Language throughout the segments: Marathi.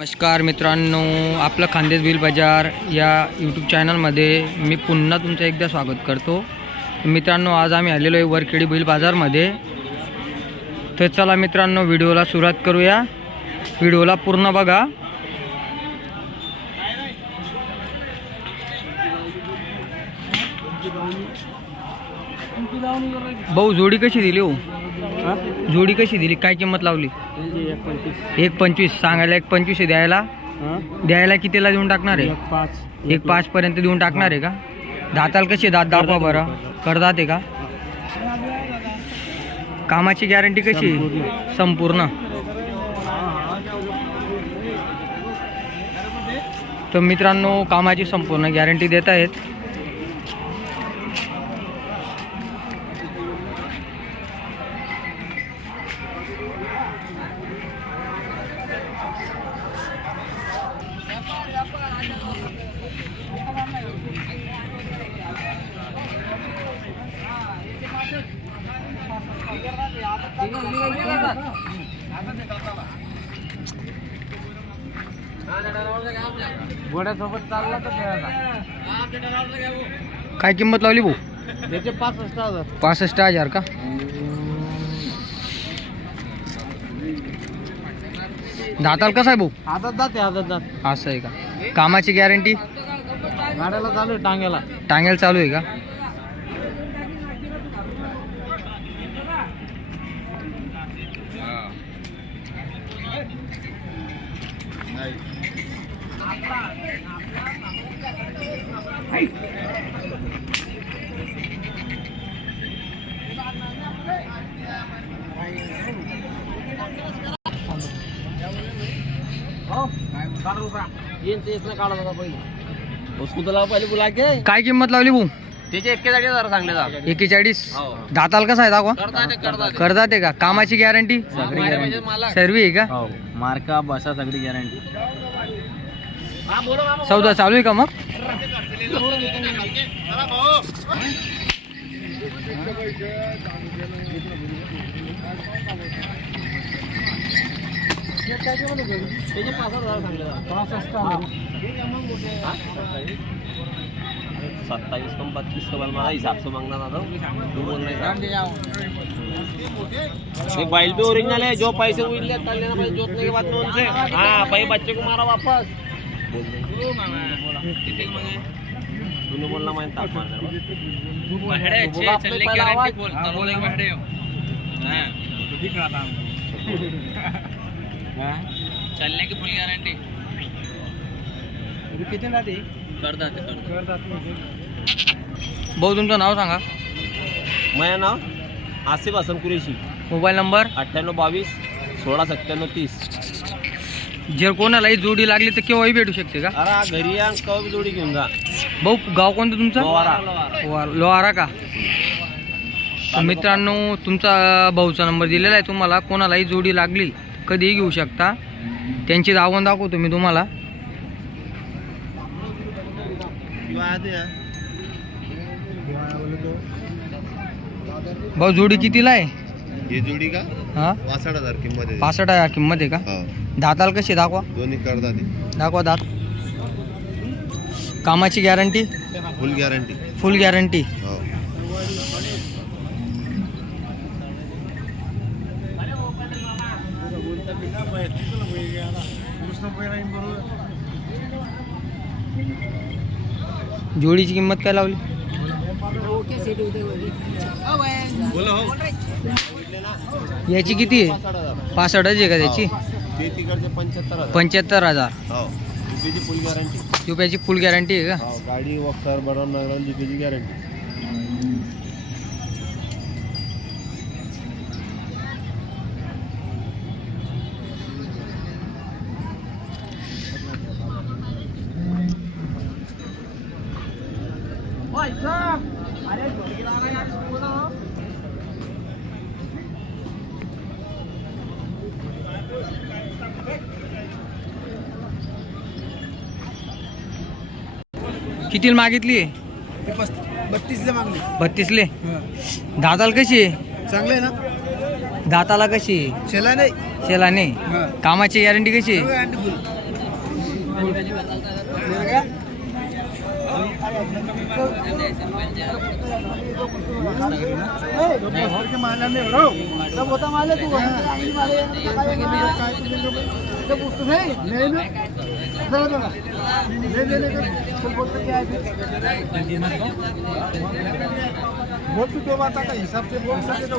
नमस्कार मित्रांनो आपलं खानदेश बिल बाजार या यूट्यूब चॅनलमध्ये मी पुन्हा तुमचं एकदा स्वागत करतो. मित्रांनो आज आम्ही आलेलो आहे वरखेडी बिल बाजारमध्ये. तर चला मित्रांनो व्हिडिओला सुरुवात करूया. व्हिडिओला पूर्ण बघा. भाऊ जोडी कशी दिली हो? जोडी कशी दिली? काय किंमत लावली? एक पंचवीस. सांगायला एक पंचवीस आहे द्यायला. द्यायला कितीला देऊन टाकणार आहे? एक पाच. पर्यंत देऊन टाकणार आहे का? दाताल कशी दात दाखवा बरं. करदात. आहे का? कामाची गॅरंटी कशी? संपूर्ण. तर मित्रांनो कामाची संपूर्ण गॅरंटी देत आहेत. घोड्यासोबत चालला तर काय किंमत लावली भाऊ? त्याचे पासष्ट हजार. पासष्ट हजार का? दाताल कसा आहे भाऊ? हातात जाते हातात जात असं आहे का? कामाची गॅरंटी गाड्याला चालू आहे टांग्याला. टांगेल चालू आहे का? उसको तो लाव पहिले बुला के काय किंमत लावली भाऊ? त्याचे एक्केचाळीस हजार सांगले जा. एकेचाळीस हो. दाताल कसा आहे दाखवा. करतात ते, करतात ते. करतात आहे का? कामाची गॅरंटी सगळी. मालक. सर्व आहे का? हो मार्का बसा सगळी गॅरंटी सौदा चालू आहे का मग? सत्ताईस कम बत्तीस का मला हिसाब से मांगना था तू बोल रहे एक बाइल पे ओरिजिनल है। जो पैसे हुई ले कर लेना भाई जोतने के बाद में उनसे हाँ भाई बच्चे को मारा वापस तूने बोलना मैं ताप मार दूँगा चलने की गारंटी बोल तरोले बहड़े चलने की फुल गारंटी कर देते कर भाऊ तुमचं नाव सांगा. माझं नाव आसिफ हसन कुरेशी. Mobile number? अठ्ठ्याण्णव बावीस सोळा सत्त्याण्णव तीस. जर कोणालाही जोडी लागली तर केव्हाही भेटू शकते का? अरे हा घरी या कवा जोडी घेऊन जा. भाऊ गाव कोणतं तुमचं? लोहारा. लोहारा. लोहारा का? तर मित्रांनो तुमचा भाऊचा नंबर दिलेला आहे तुम्हाला. कोणालाही जोडी लागली कधीही घेऊ शकता. त्यांची दावण दाखवतो मी तुम्हाला. भाऊ जोडी कितीला आहे? ही जोडी का? हा? पासष्ट हजार किंमत आहे. पासष्ट हजार किंमत आहे का? हो. दाताल कशी दाखवा? दोन्ही करता दाखवा दात. कामाची guarantee? Full guarantee. Full guarantee. हो. जोडीची किंमत काय लावली? याची किती आहे? पासष्ट आहे का त्याची? पंच्याहत्तर हजार. हो. फुल गॅरंटी रुपयाची फुल गॅरंटी आहे का? हो गाडी वक्तार जीपीची गॅरंटी कितीला मागितली? बत्तीसला मागणी बत्तीसले? दाताला कशी? आहे चांगलं ना? दाताला कशी? आहे शेला नाही. शेलाने कामाची गॅरंटी कशी? आहे? बोल तू तो बात का हिसाब से बोल सके तो.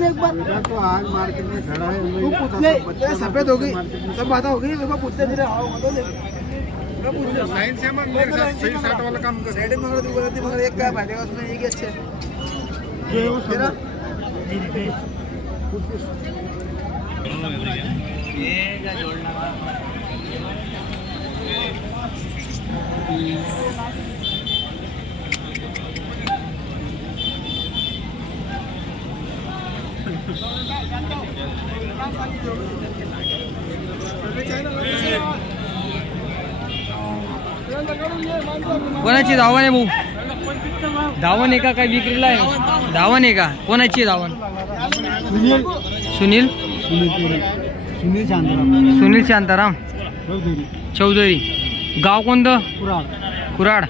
पूछने एक बार तो आज मार्केट में खड़ा है सफ़ेद हो गई सब बात हो गई मेरे पूछते फिर हाँ ले। साइंस से मत सही साठ वाला काम कर। मगर मगर एक क्या फ़ायदा उसमें एक ही अच्छे ये वो तेरा? कोणाची धावण आहे भाऊ? धावण आहे का काय विक्रीला आहे? धावण आहे का कोणाची धावण? सुनील? सुनील सुनील शांताराम. सुनील शांताराम चौधरी. गाव कोणतं? कुराड कुराड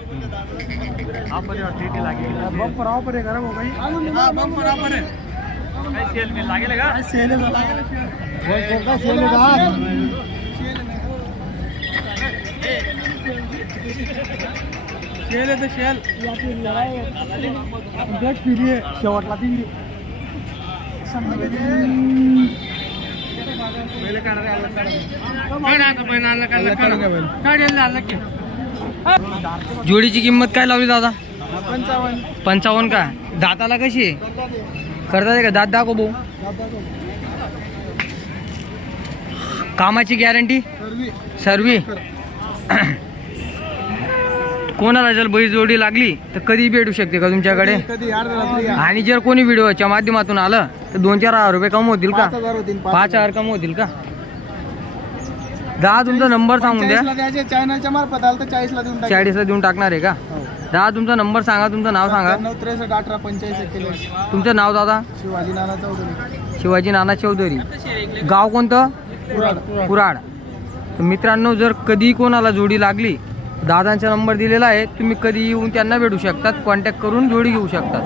ऑफर आहे करा भाई हाँ बंपर. ऑफर है सेल में लागेल का सेल में लागेल का सेल शेल आहे तर शेल देख फिरी आहे. शेवटला ती. जोडीची किंमत काय लावली दादा? पंचावन्न. पंचावन्न का? दाताला कशी? आहे करतात आहे का? दात दाखव भाऊ. कामाची गॅरंटी सर्वी. कोणाला जर बैल जोडी लागली तर कधी भेटू शकते का तुमच्याकडे. आणि जर कोणी व्हिडिओच्या माध्यमातून आलं तर दोन चार हजार रुपये कम होतील का? पाच हजार होतील पाच हजार. कम होतील का? दहा तुमचा नंबर सांगून द्या. चॅनलच्या मार्फत आलं तर. चाळीसला देऊन टाकणार आहे का? दहा तुमचा नंबर सांगा तुमचं नाव सांगा. नऊ त्रेसष्ट अठरा पंच्याऐंशी तुमचं नाव दादा? शिवाजी नाना चौधरी. शिवाजी नाना चौधरी. गाव कोणतं? कुराड कुराड तर मित्रांनो जर कधी कोणाला जोडी लागली दादांचा नंबर दिलेला आहे तुम्ही कधी येऊन त्यांना भेटू शकतात कॉन्टॅक्ट करून जोडी घेऊ शकतात.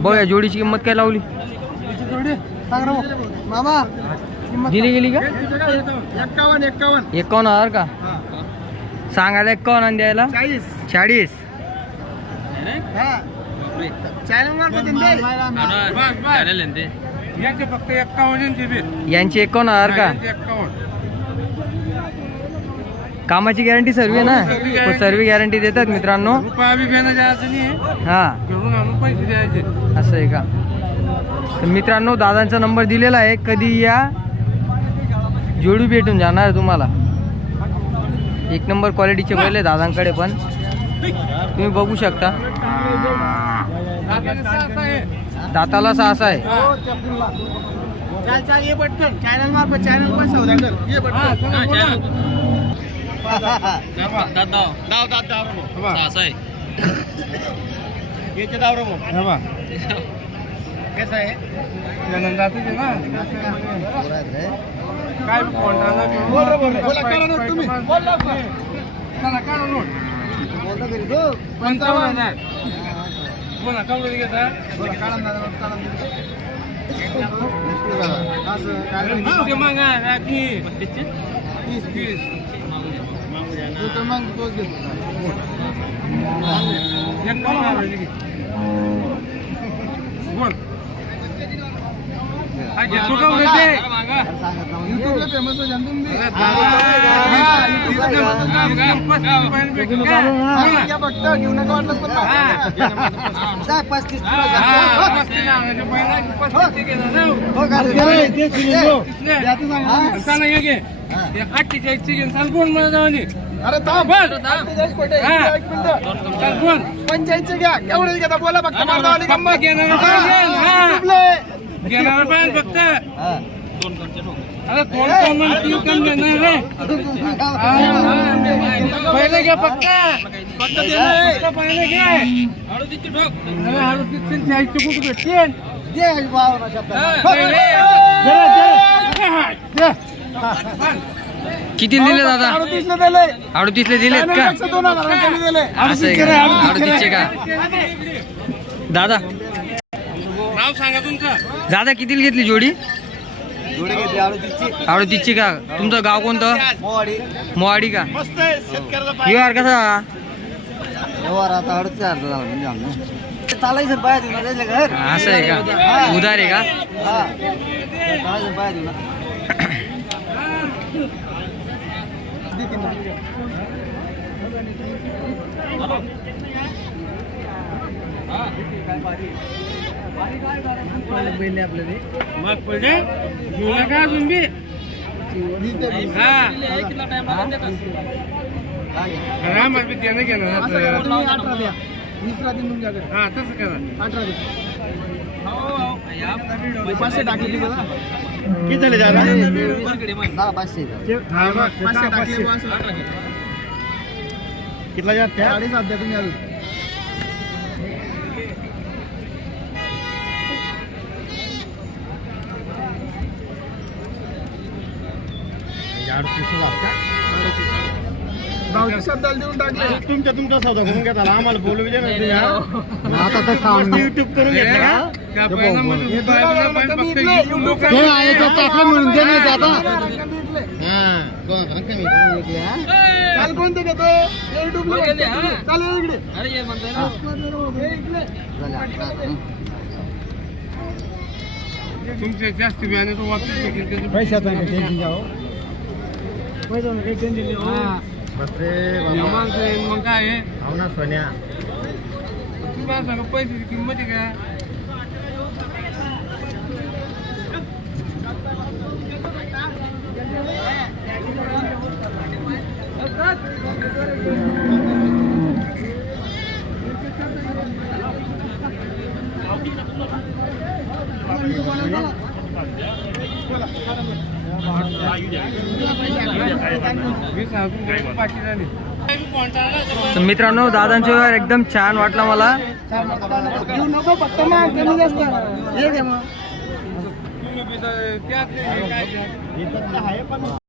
बघा जोडीची किंमत काय लावली? भाऊ. मामा. दिली गेली का? एक्कावन्न एक्कावन्न एकावन्न हजार का? सांगायला एकावन्न आणि द्यायला? चाळीस. यांचे एक्कावन्न एकावन्न हजार का? एक्कावन्न कामाची गॅरंटी सर्व आहे ना? सर्व गॅरंटी देतात मित्रांनो. रुपया बी घेणं जायचं नाही हा. घेऊन आणून पैसे द्यायचे. असं आहे का? तर मित्रांनो दादांचा नंबर दिलेला आहे. कधी या? जोडी भेटून जाणार आहे तुम्हाला. एक नंबर क्वालिटीचे बैल आहे दादांकडे पण. तुम्ही बघू शकता. दाताला सहा आहे. चाल चाल ये पटकन चॅनल मार्फत चॅनल पण सौदा कर कसं आहे. जातीचे ना. काय बोला काढा नोट पंचावन्न हजार. बोला काढून घेता मागा राखी. तीस तीस तो तर मग तोच घेतो. बोल युट्यूबला फेमस आहे जानतो मी फक्त घेऊ नका वाटलं पण पस्तीस अरे थांब. अठ्ठेचाळीस कोटी. एक मिनिटं. पंच्याऐंशी घ्या. एवढे बोला फक्त मारवाली गंमत. हा, युट्यूबला. पहिले घ्या फक्त फक्त देणं आहे. पहिले घे दे बावन्न शब्द. किती दिले दादा अडतीसला दिले. का कमी. असं अडतीसचे का दादा नाव सांगा तुमचं. दादा कितीला घेतली जोडी? अडतीसची. का? तुमचं गाव कोणतं? मोवाडी का? मस्त आहे शेतकऱ्याला व्यवहार कसा? चालायचं पाहिजे ना त्याच्या घर. असं आहे का? उधार आहे का? हा. चालायचं पाहिजे ना. मग पहिले घेऊ नका अजून बी. हा. हा मग मी त्याने घेणार अठरा द्या वीस राहतील तुमच्याकडे हा तसं करा. अठरा द्या पाचशे टाकले ते बघा. किती झाले दादा? हा मग. पाचशे टाकले. कितला जात त्या? साडेसात तुम्ही अजून भाऊची शब्दाला देऊन टाकले. तुमच्या तुमचा सौदा करून घेता आम्हाला बोलू दे ना तुम्ही, हा? आता तर मस्त युट्यूब करून घेतलं फक्त YouTube हे आहे तो टाकलं म्हणून दे नाही आता. हा कोण- कमी. चाल कोणते घेतो? इकडे. हे इकडे. तुमचे जास्त बियाणे तो वापरू शकेल पैशाचं काही टेन्शन घ्यावं पैशाचं काही टेन्शन. माणसं आहे, मग काय आहे? हो ना सोन्या. तुम्हाला सांगा पैशाची किंमत आहे का? तर मित्रांनो दादांचे व्यवहार एकदम छान वाटला मला. फक्त